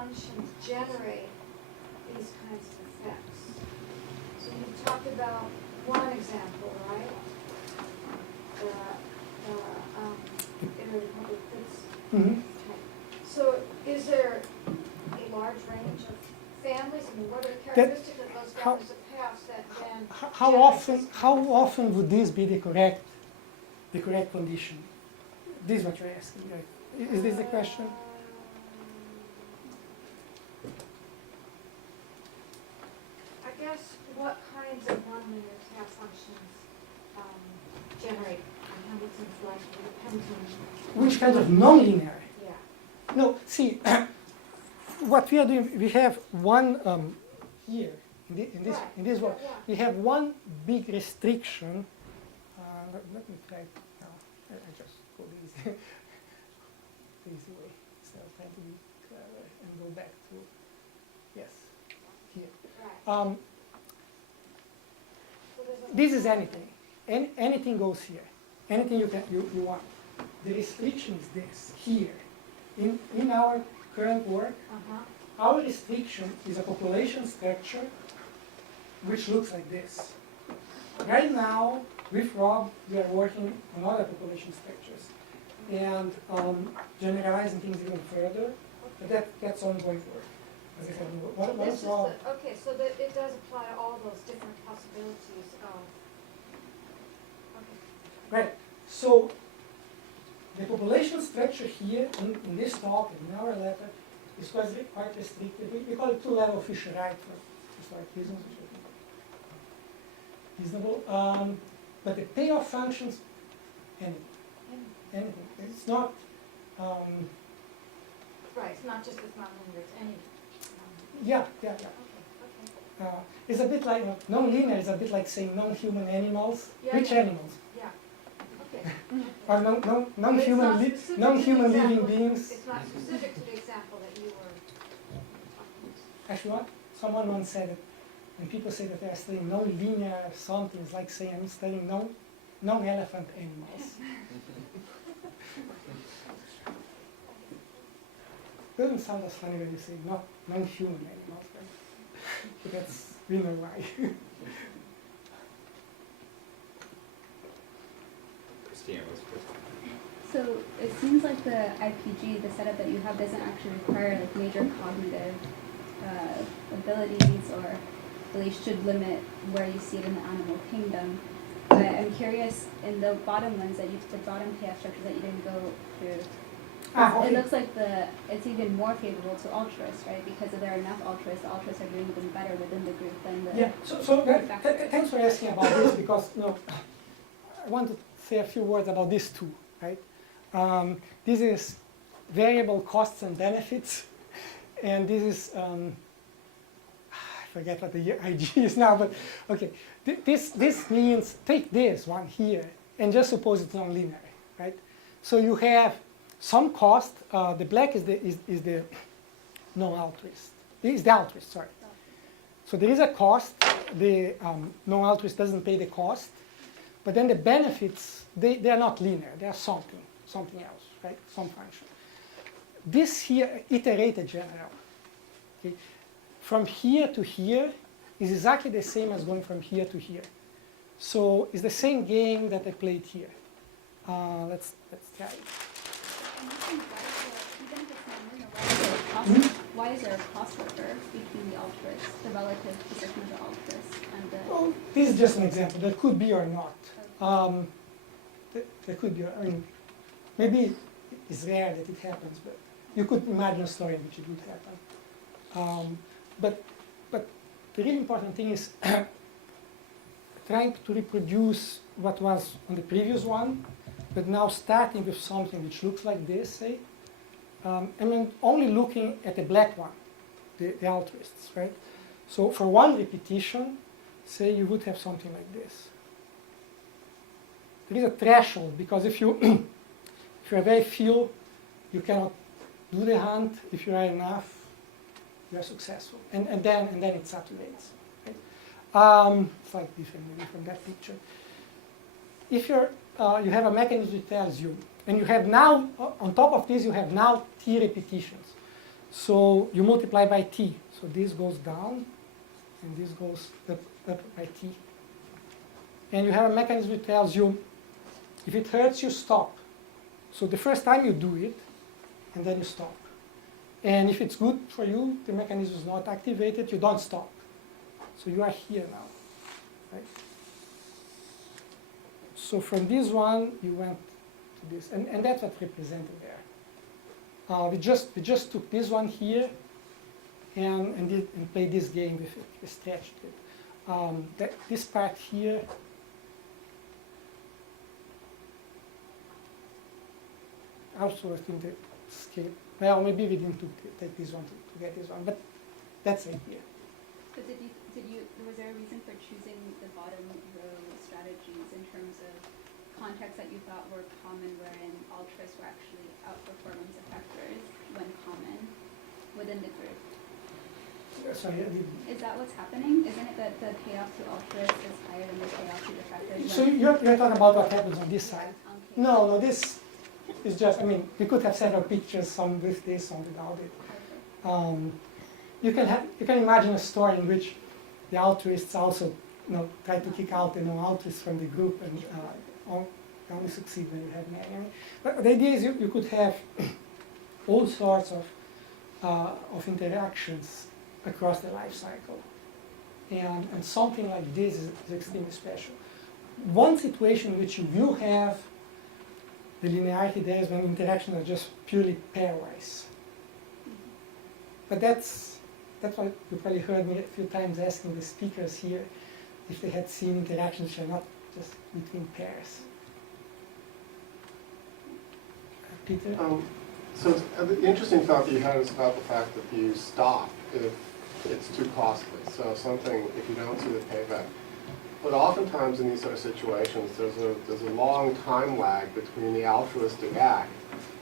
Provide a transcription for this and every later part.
functions generate these kinds of effects. So you talked about one example, right? Mm-hmm. Okay. So is there a large range of families? I mean, what are the characteristics of those families of paths that then How often would this be the correct condition? This is what you're asking, right? Is this the question? I guess what kinds of nonlinear path functions generate Hamilton's like Hamilton? Which kind of nonlinear? Yeah. No, see, what we are doing, we have one here, in this one, we have one big restriction. Let me try now. I just go easy, easy way, instead of trying to be clever and go back to, yes, here. Right. This is anything. Anything goes here. Anything you want. The restriction is this, here. In our current work, our restriction is a population structure which looks like this. Right now, with Rob, we are working on other population structures and generalizing things even further, but that's ongoing work. As I said, what is Rob? Okay, so that it does apply to all those different possibilities of. Okay. Right. So the population structure here in this talk, in our letter, is quite restricted. We call it two-level Fisher-Wright for historic reasons, which I think are reasonable. But the payoff functions, anything. It's not. Right. It's not just with nonlinear. It's any. Yeah. Okay. It's a bit like non-linear. Is a bit like saying non-human animals. Yeah, Which animals? Yeah. Okay. Or non-human living beings. It's not specific to the example that you were talking about. Actually, what someone once said it. When people say that they are studying non-linear something, it's like saying I'm studying non-elephant animals. Doesn't sound as funny when you say non-human animals, but that's, we know why. So it seems like the IPG, the setup that you have, doesn't actually require like major cognitive abilities, or at least should limit where you see it in the animal kingdom. But I'm curious, in the bottom ones the bottom payoff structures that you didn't go through, Okay. it looks like it's even more favorable to altruists, right? Because if there are enough altruists, the altruists are doing even better within the group than the. Yeah. So thanks for asking about this, because I want to say a few words about this too, right? This is variable costs and benefits, and this is I forget what the IG is now, but okay. This means take this one here and just suppose it's nonlinear, right? So you have some cost. The black is the non-altruist. Is the altruist, sorry. So there is a cost. The non-altruist doesn't pay the cost, but then the benefits they are not linear. They are something else, right? Some function. This here, iterated general. Okay? From here to here is exactly the same as going from here to here. So it's the same game that I played here. Let's try it. Why is there a crossover between the altruists, the relative position of the altruists, and the? Well, this is just an example. There could be or not. There could be. I mean, maybe it's rare that it happens, but you could imagine a story in which it would happen. But the really important thing is trying to reproduce what was on the previous one, but now starting with something which looks like this, say. I mean, only looking at the black one, the altruists, right? So for one repetition, say you would have something like this. There is a threshold, because if you are very few, you cannot do the hunt. If you are enough, you are successful, and then it saturates. Right? Slightly different maybe from that picture. If you have a mechanism that tells you, and you have now on top of this you have now t repetitions. So you multiply by t. So this goes down, and this goes up by t. And you have a mechanism that tells you, if it hurts you, stop. So the first time you do it, and then you stop. And if it's good for you, the mechanism is not activated, you don't stop. So you are here now, right? So from this one, you went to this, and that's what represented there. We just took this one here and played this game with it. We stretched it. This part here, also in the scale. Well, maybe we didn't take this one to get this one, but that's it here. But was there a reason for choosing the bottom row strategies in terms of contexts that you thought were common, wherein altruists were actually outperforming defectors when common within the group? Sorry, Is that what's happening? Isn't it that the payoff to altruists is higher than the payoff to defectors? so you're talking about what happens on this side. Okay. No, this is just, I mean, we could have several pictures, some with this, some without it. You can imagine a story in which the altruists also try to kick out the non-altruists from the group, and only succeed when you have many. But the idea is you could have all sorts of interactions across the life cycle, and something like this is extremely special. One situation in which you will have the linearity there is when interactions are just purely pairwise. But that's why you probably heard me a few times asking the speakers here if they had seen interactions which are not just between pairs. Peter? So the interesting thought that you had is about the fact that you stop if it's too costly. So something, if you don't see the payback. But oftentimes in these sort of situations, there's a long time lag between the altruistic act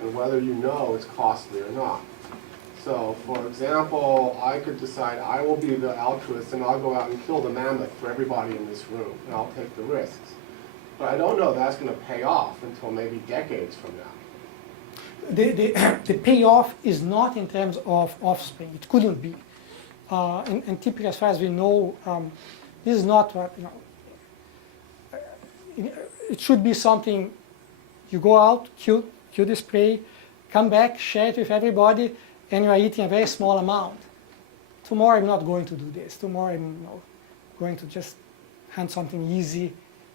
and whether you know it's costly or not. So, for example, I could decide I will be the altruist and I'll go out and kill the mammoth for everybody in this room, and I'll take the risks. But I don't know that's going to pay off until maybe decades from now. The payoff is not in terms of offspring. It couldn't be. And typically, as far as we know, this is not what, it should be something you go out, kill this prey, come back, share it with everybody, and you are eating a very small amount. Tomorrow I'm not going to do this. Tomorrow I'm going to just hunt something easy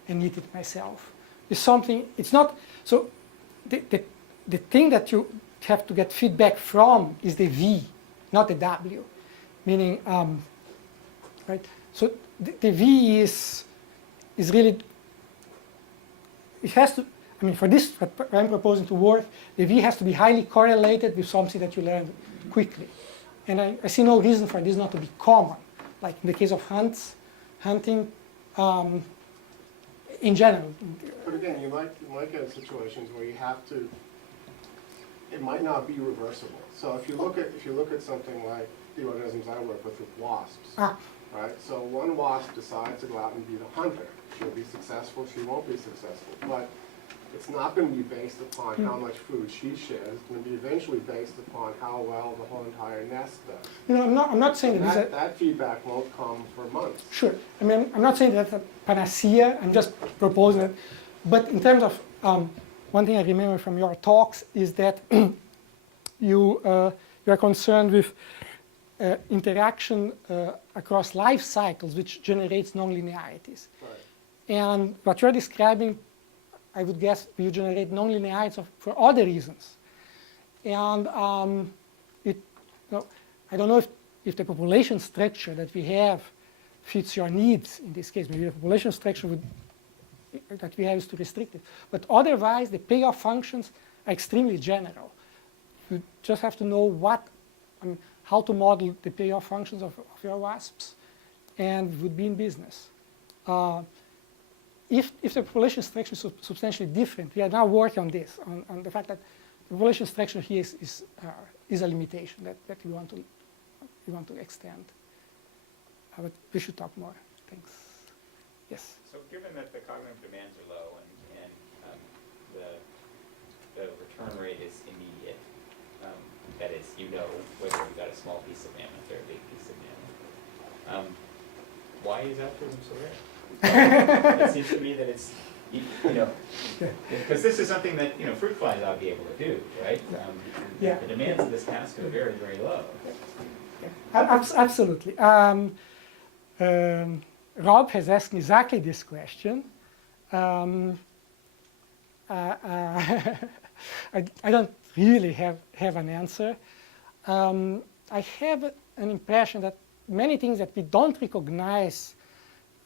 and eat it myself. It's something, it's not, so the thing that you have to get feedback from is the V, not the W. Meaning, right? So the V is really, it has to, I mean, for this, what I'm proposing to work, the V has to be highly correlated with something that you learn quickly. And I see no reason for this not to be common. Like in the case of hunting, in general. But again, you might get situations where you have to, it might not be reversible. So if you look at something like the organisms I work with wasps, right? So one wasp decides to go out and be the hunter. She'll be successful, she won't be successful. But it's not going to be based upon how much food she shares. It's going to be eventually based upon how well the whole entire nest does. I'm not saying that that feedback won't come for months. Sure. I mean, I'm not saying that's a panacea. I'm just proposing it. But in terms of one thing I remember from your talks is that you are concerned with interaction across life cycles, which generates nonlinearities. Right. And what you're describing, I would guess, you generate nonlinearities for other reasons. And I don't know if the population structure that we have fits your needs in this case. Maybe the population structure that we have is too restrictive. But otherwise, the payoff functions are extremely general. You just have to know how to model the payoff functions of your wasps, and would be in business. If the population structure is substantially different, we are now working on this, on the fact that the population structure here is a limitation that we want to extend. But we should talk more. Thanks. Yes. So given that the cognitive demands are low and the return rate is immediate, that is, you know whether you got a small piece of mammoth or a big piece of mammoth. Why is altruism so rare? It seems to me that it's, you know, because this is something that, you know, fruit flies ought to be able to do, right? Yeah. The demands of this task are very, very low. Absolutely. Rob has asked me exactly this question. I don't really have an answer. I have an impression that many things that we don't recognize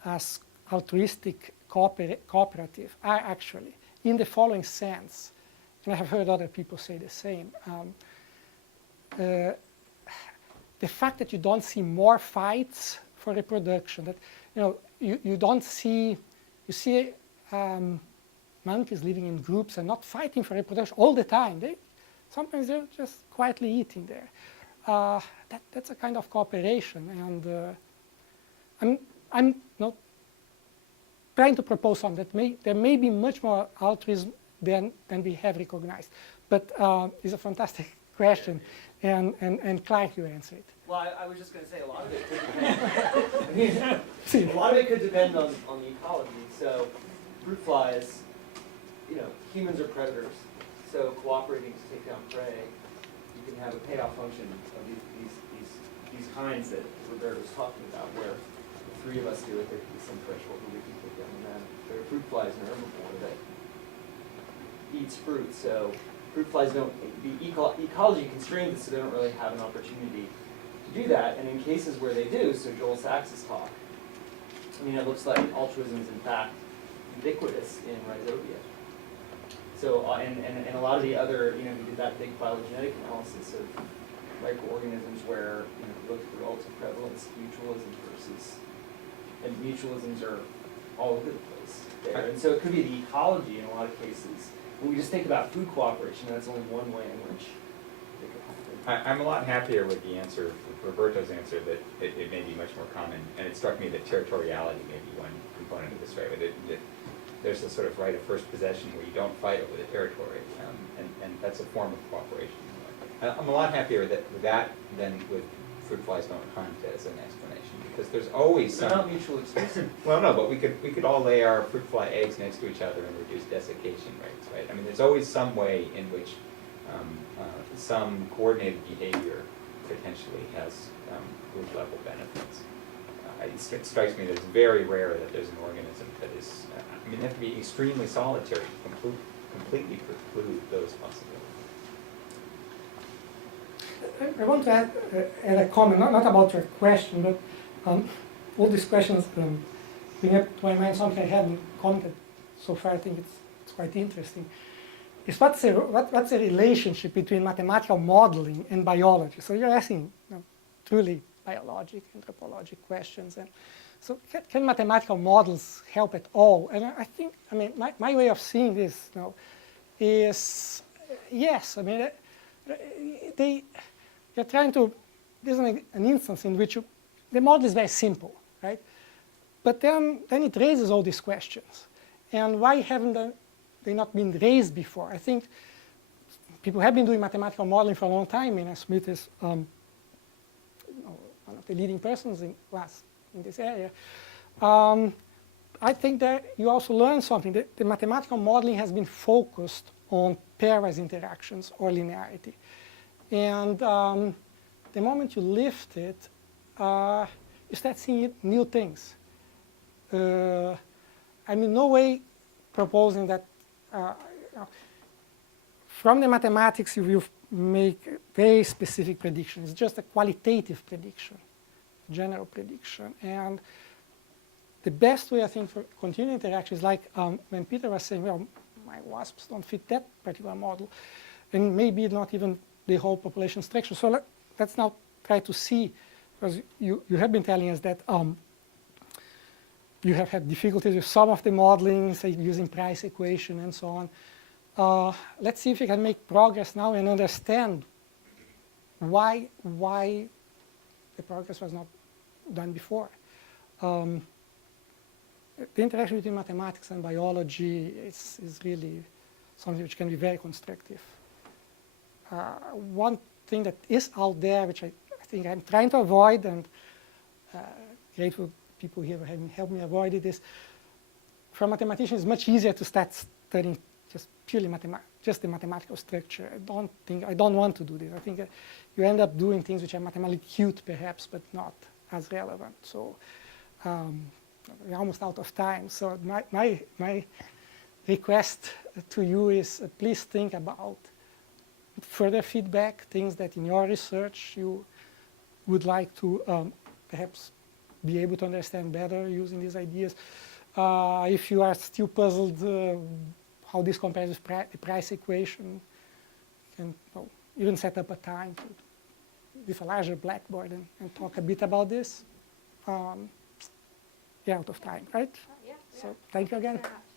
as altruistic cooperative are actually in the following sense, and I have heard other people say the same. The fact that you don't see more fights for reproduction, that you don't see, you see monkeys living in groups and not fighting for reproduction all the time. Sometimes they're just quietly eating there. That's a kind of cooperation, and I'm not trying to propose something that there may be much more altruism than we have recognized. But it's a fantastic question, and Clark, you answer it. Well, I was just going to say a lot of it could depend. A lot of it could depend on the ecology. So, fruit flies, humans are predators. So, cooperating to take down prey, you can have a payoff function of these kinds that Roberto was talking about, where if 3 of us do it, there could be some threshold where we can take down the man. There are fruit flies in herbivore that eats fruit, so fruit flies don't, the ecology constrains it, so they don't really have an opportunity to do that. And in cases where they do, so Joel Sachs's talk, it looks like altruism is in fact ubiquitous in rhizobia. So, and a lot of the other, we did that big phylogenetic analysis of microorganisms where, we looked at the relative prevalence, mutualism versus, and mutualisms are all over the place there. And so it could be the ecology in a lot of cases. When we just think about food cooperation, that's only one way in which it could happen. I'm a lot happier with the answer, with Roberto's answer, that it may be much more common. And it struck me that territoriality may be one component of this, right? There's a sort of right of first possession where you don't fight over the territory, and that's a form of cooperation. I'm a lot happier with that than with fruit flies don't hunt as an explanation, because there's always some. They're not mutually exclusive. Well, no, but we could all lay our fruit fly eggs next to each other and reduce desiccation rates, right? There's always some way in which some coordinated behavior potentially has group level benefits. It strikes me that it's very rare that there's an organism that is, they have to be extremely solitary to completely preclude those possibilities. I want to add a comment, not about your question, but all these questions bring up to my mind something I haven't commented so far. I think it's quite interesting. Is what's the relationship between mathematical modeling and biology? So you're asking truly biologic, anthropologic questions, and so can mathematical models help at all? And I think, my way of seeing this is yes. You're trying to, there's an instance in which the model is very simple, right? But then it raises all these questions. And why haven't they not been raised before? I think people have been doing mathematical modeling for a long time. Smith is one of the leading persons in this area. I think that you also learn something. The mathematical modeling has been focused on pairwise interactions or linearity. And the moment you lift it, you start seeing new things. I'm in no way proposing that from the mathematics you will make very specific predictions. It's just a qualitative prediction, general prediction. And the best way, I think, for continuing interaction is like when Peter was saying, well, my wasps don't fit that particular model, and maybe not even the whole population structure. So let's now try to see, because you have been telling us that you have had difficulties with some of the modeling, say using price equation and so on. Let's see if we can make progress now and understand why the progress was not done before. The interaction between mathematics and biology is really something which can be very constructive. One thing that is out there, which I think I'm trying to avoid, and grateful people here for having helped me avoid it, is for a mathematician it's much easier to start studying just purely just the mathematical structure. I don't want to do this. I think you end up doing things which are mathematically cute perhaps, but not as relevant. So we're almost out of time. So my request to you is please think about further feedback, things that in your research you would like to perhaps be able to understand better using these ideas. If you are still puzzled how this compares with the price equation, you can even set up a time with a larger blackboard and talk a bit about this. You're out of time, right? Yeah, So thank you again. Very much.